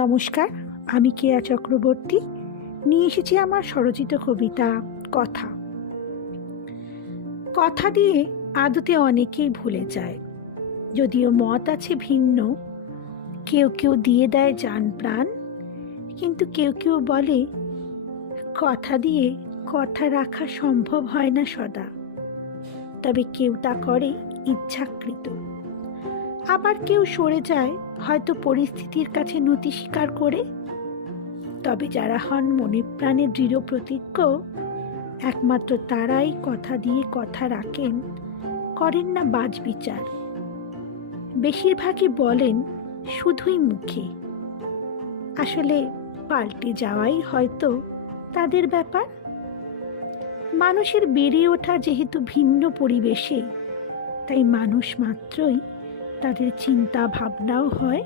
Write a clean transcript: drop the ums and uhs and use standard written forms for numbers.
নমস্কার, আমি কেয়া চক্রবর্তী নিয়ে এসেছি আমার স্বরচিত কবিতা কথা। কথা দিয়ে আদতে অনেকেই ভুলে যায়, যদিও মত আছে ভিন্ন। কেউ কেউ দিয়ে দেয় জান প্রাণ, কিন্তু কেউ কেউ বলে কথা দিয়ে কথা রাখা সম্ভব হয় না সদা। তবে কেউ তা করে ইচ্ছাকৃত, আবার কেউ সরে যায় হয়তো পরিস্থিতির কাছে নতি স্বীকার করে। তবে যারা হন মনে প্রাণে দৃঢ় প্রতিজ্ঞ, একমাত্র তারাই কথা দিয়ে কথা রাখেন, করেন না বাজ বিচার। বেশিরভাগই বলেন শুধুই মুখে, আসলে পাল্টে যাওয়াই হয়তো তাদের ব্যাপার। মানুষের বেড়ে ওঠা যেহেতু ভিন্ন পরিবেশে, তাই মানুষ মাত্রই তাদের চিন্তা ভাবনাও হয়